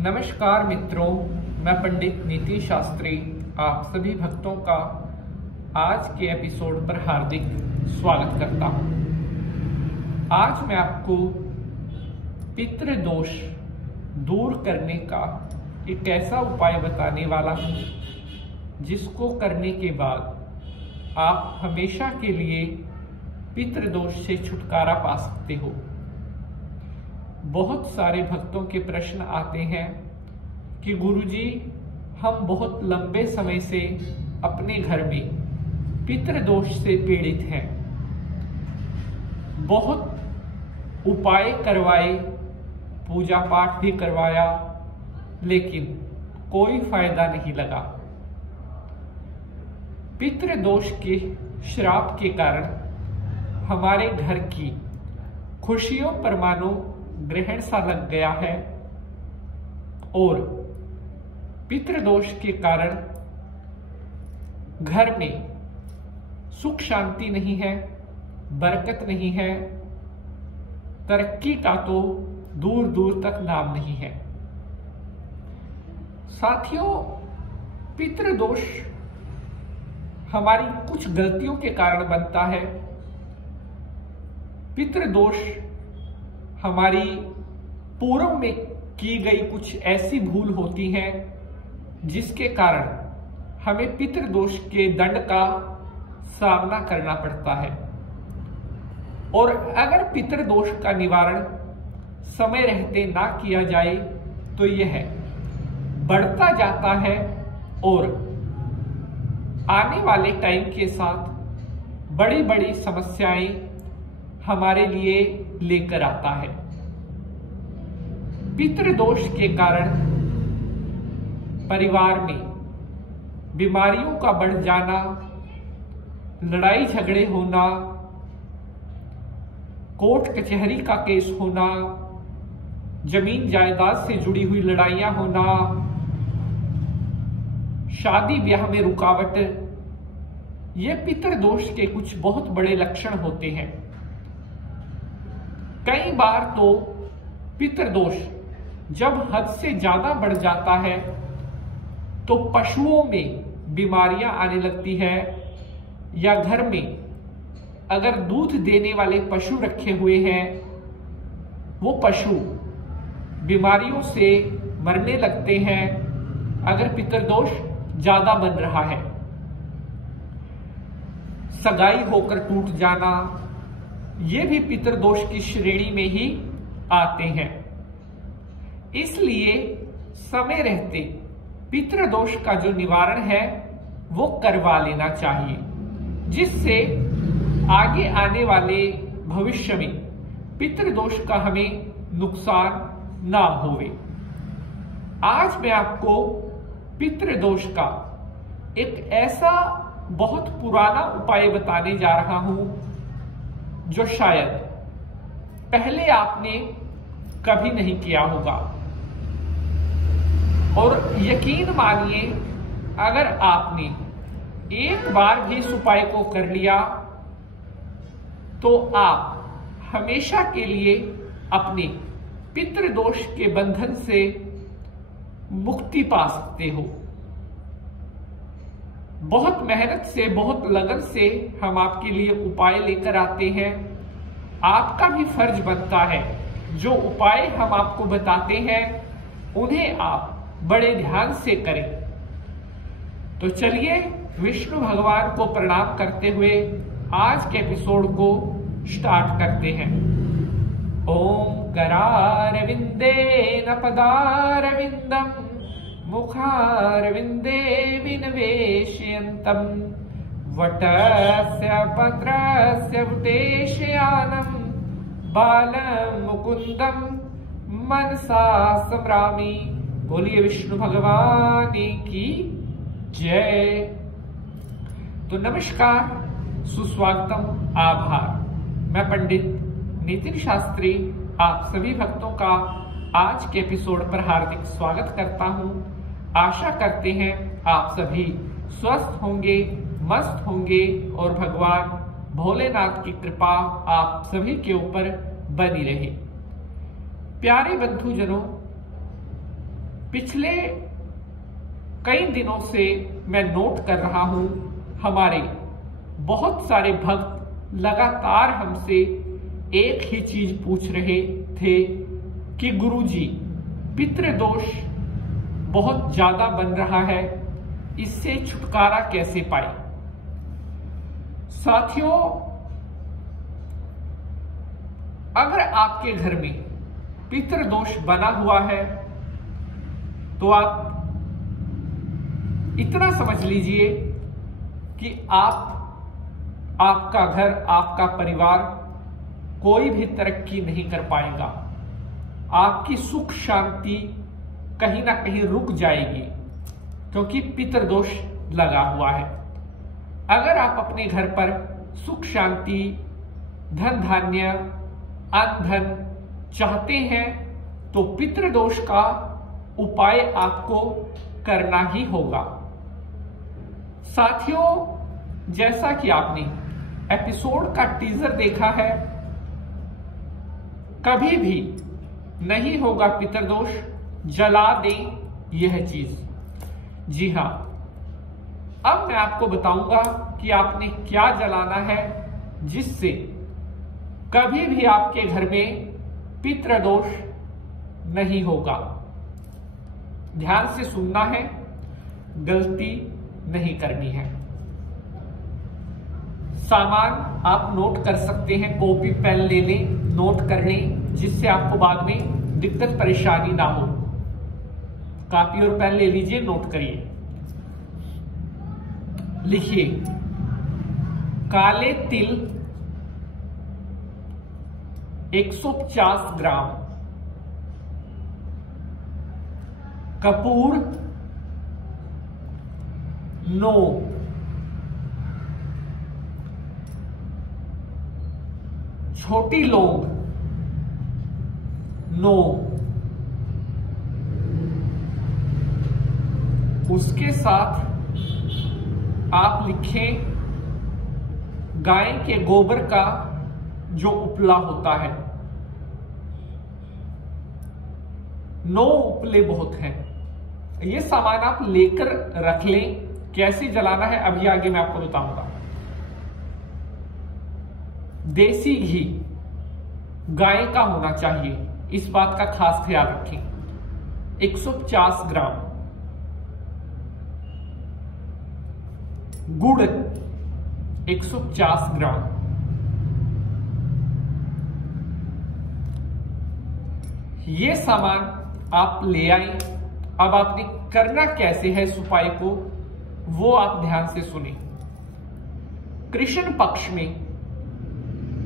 नमस्कार मित्रों, मैं पंडित नीति शास्त्री आप सभी भक्तों का आज के एपिसोड पर हार्दिक स्वागत करता हूं। आज मैं आपको पितृदोष दूर करने का एक ऐसा उपाय बताने वाला हूं जिसको करने के बाद आप हमेशा के लिए पितृदोष से छुटकारा पा सकते हो। बहुत सारे भक्तों के प्रश्न आते हैं कि गुरुजी, हम बहुत लंबे समय से अपने घर में पितृदोष से पीड़ित हैं, बहुत उपाय करवाए, पूजा पाठ भी करवाया, लेकिन कोई फायदा नहीं लगा। पितृदोष के श्राप के कारण हमारे घर की खुशियों पर मानो ग्रहण सा लग गया है और पितृदोष के कारण घर में सुख शांति नहीं है, बरकत नहीं है, तरक्की का तो दूर दूर तक नाम नहीं है। साथियों, पितृदोष हमारी कुछ गलतियों के कारण बनता है। पितृदोष हमारी पूर्व में की गई कुछ ऐसी भूल होती हैं जिसके कारण हमें पितृदोष के दंड का सामना करना पड़ता है। और अगर पितृदोष का निवारण समय रहते ना किया जाए तो यह बढ़ता जाता है और आने वाले टाइम के साथ बड़ी बड़ी समस्याएं हमारे लिए लेकर आता है। पितृदोष के कारण परिवार में बीमारियों का बढ़ जाना, लड़ाई झगड़े होना, कोर्ट कचहरी का केस होना, जमीन जायदाद से जुड़ी हुई लड़ाइयां होना, शादी ब्याह में रुकावट, ये पितृदोष के कुछ बहुत बड़े लक्षण होते हैं। कई बार तो पितृदोष जब हद से ज्यादा बढ़ जाता है तो पशुओं में बीमारियां आने लगती है, या घर में अगर दूध देने वाले पशु रखे हुए हैं वो पशु बीमारियों से मरने लगते हैं अगर पितृदोष ज्यादा बन रहा है। सगाई होकर टूट जाना, ये भी पितृदोष की श्रेणी में ही आते हैं। इसलिए समय रहते पितृदोष का जो निवारण है वो करवा लेना चाहिए, जिससे आगे आने वाले भविष्य में पितृदोष का हमें नुकसान ना होवे। आज मैं आपको पितृदोष का एक ऐसा बहुत पुराना उपाय बताने जा रहा हूं जो शायद पहले आपने कभी नहीं किया होगा। और यकीन मानिए, अगर आपने एक बार भी इस उपाय को कर लिया तो आप हमेशा के लिए अपने पितृदोष के बंधन से मुक्ति पा सकते हो। बहुत मेहनत से, बहुत लगन से हम आपके लिए उपाय लेकर आते हैं। आपका भी फर्ज बनता है जो उपाय हम आपको बताते हैं उन्हें आप बड़े ध्यान से करें। तो चलिए विष्णु भगवान को प्रणाम करते हुए आज के एपिसोड को स्टार्ट करते हैं। ओम करारविंदे न पदारविंदम मुखारविंदे विनवेशयन्तम् वटस्य पत्रस्य वटेशयानं बालं मुकुंदम मनसा स्मरामि। बोलिए विष्णु भगवान की जय। तो नमस्कार, सुस्वागतम, आभार। मैं पंडित नितिन शास्त्री आप सभी भक्तों का आज के एपिसोड पर हार्दिक स्वागत करता हूं। आशा करते हैं आप सभी स्वस्थ होंगे, मस्त होंगे और भगवान भोलेनाथ की कृपा आप सभी के ऊपर बनी रहे। प्यारे बंधुजनों, पिछले कई दिनों से मैं नोट कर रहा हूं, हमारे बहुत सारे भक्त लगातार हमसे एक ही चीज पूछ रहे थे कि गुरुजी, पितृदोष बहुत ज्यादा बन रहा है, इससे छुटकारा कैसे पाए। साथियों, अगर आपके घर में पितृदोष बना हुआ है तो आप इतना समझ लीजिए कि आपका घर, आपका परिवार कोई भी तरक्की नहीं कर पाएगा। आपकी सुख शांति कहीं ना कहीं रुक जाएगी, क्योंकि पितृदोष लगा हुआ है। अगर आप अपने घर पर सुख शांति, धन धान्य, अन्न धन चाहते हैं तो पितृदोष का उपाय आपको करना ही होगा। साथियों, जैसा कि आपने एपिसोड का टीजर देखा है, कभी भी नहीं होगा पितृदोष, जला दें यह चीज। जी हां, अब मैं आपको बताऊंगा कि आपने क्या जलाना है जिससे कभी भी आपके घर में पितृदोष नहीं होगा। ध्यान से सुनना है, गलती नहीं करनी है। सामान आप नोट कर सकते हैं, कॉपी पेन ले लें, नोट कर लें, जिससे आपको बाद में दिक्कत परेशानी ना हो। कॉपी और पेन ले लीजिए, नोट करिए, लिखिए। काले तिल 150 ग्राम, कपूर 9, छोटी लौंग 9, उसके साथ आप लिखें गाय के गोबर का जो उपला होता है। 9 उपले बहुत हैं। ये सामान आप लेकर रख लें। कैसे जलाना है अभी आगे मैं आपको बताऊंगा। देसी घी गाय का होना चाहिए, इस बात का खास ख्याल रखें। 150 ग्राम गुड़, 150 ग्राम ये सामान आप ले आए। अब आपने करना कैसे है इस उपाय को, वो आप ध्यान से सुने। कृष्ण पक्ष में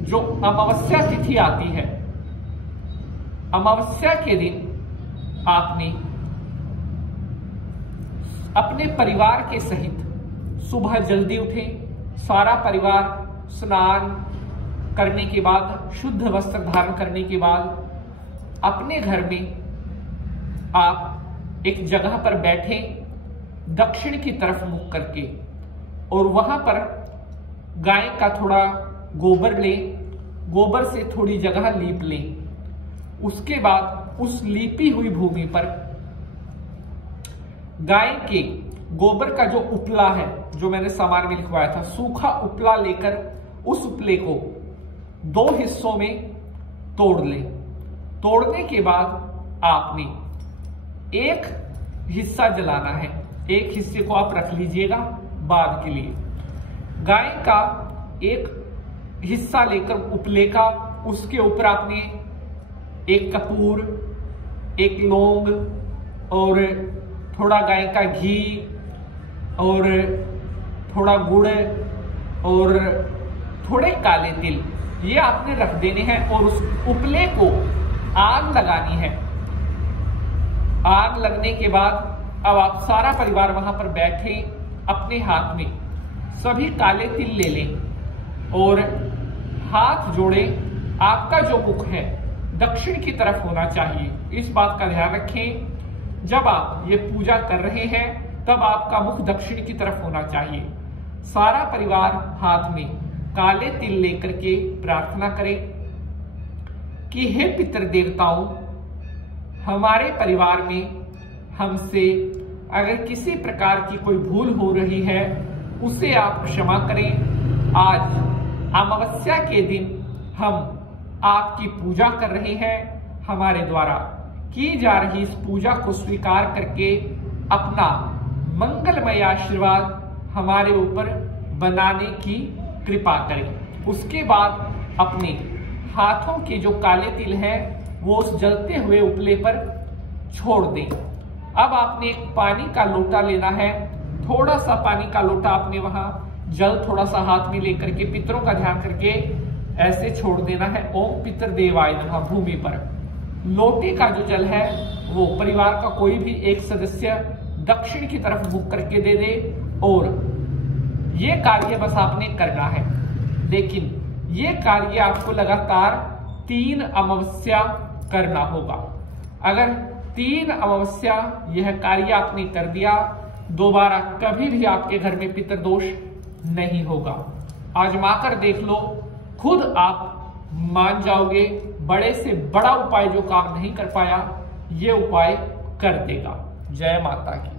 जो अमावस्या तिथि आती है, अमावस्या के दिन आपने अपने परिवार के सहित सुबह जल्दी उठें। सारा परिवार स्नान करने के बाद, शुद्ध वस्त्र धारण करने के बाद अपने घर में आप एक जगह पर बैठें, दक्षिण की तरफ मुख करके, और वहां पर गाय का थोड़ा गोबर लें, गोबर से थोड़ी जगह लीप लें। उसके बाद उस लीपी हुई भूमि पर गाय के गोबर का जो उपला है, जो मैंने सामान में लिखवाया था, सूखा उपला लेकर उस उपले को 2 हिस्सों में तोड़ लें। तोड़ने के बाद आपने एक हिस्सा जलाना है, एक हिस्से को आप रख लीजिएगा बाद के लिए। गाय का एक हिस्सा लेकर उपले का, उसके ऊपर आपने एक कपूर, एक लौंग और थोड़ा गाय का घी और थोड़ा गुड़ और थोड़े काले तिल, ये आपने रख देने हैं। और उस उपले को आग लगानी है। आग लगने के बाद अब आप सारा परिवार वहां पर बैठे, अपने हाथ में सभी काले तिल ले लें और हाथ जोड़े। आपका जो मुख है दक्षिण की तरफ होना चाहिए, इस बात का ध्यान रखें। जब आप ये पूजा कर रहे हैं तब आपका मुख दक्षिण की तरफ होना चाहिए। सारा परिवार हाथ में काले तिल लेकर के प्रार्थना करें कि हे पितृ देवताओं, हमारे परिवार में हमसे अगर किसी प्रकार की कोई भूल हो रही है उसे आप क्षमा करें। आज अमावस्या के दिन हम आपकी पूजा कर रहे हैं। हमारे द्वारा की जा रही इस पूजा को स्वीकार करके अपना मंगलमय आशीर्वाद हमारे ऊपर बनाने की कृपा करें। उसके बाद अपने हाथों के जो काले तिल हैं वो उस जलते हुए उपले पर छोड़ दें। अब आपने एक पानी का लोटा लेना है। थोड़ा सा पानी का लोटा आपने वहां जल थोड़ा सा हाथ में लेकर के पितरों का ध्यान करके ऐसे छोड़ देना है। ओम पितर देवाय नमः भूमि पर। लोटे का जो जल है वो परिवार का कोई भी एक सदस्य दक्षिण की तरफ मुख करके दे दे और ये कार्य बस आपने करना है। लेकिन ये कार्य आपको लगातार 3 अमावस्या करना होगा। अगर 3 अमावस्या यह कार्य आपने कर दिया, दोबारा कभी भी आपके घर में पितृदोष नहीं होगा। आजमा कर देख लो, खुद आप मान जाओगे। बड़े से बड़ा उपाय जो काम नहीं कर पाया ये उपाय कर देगा। जय माता की।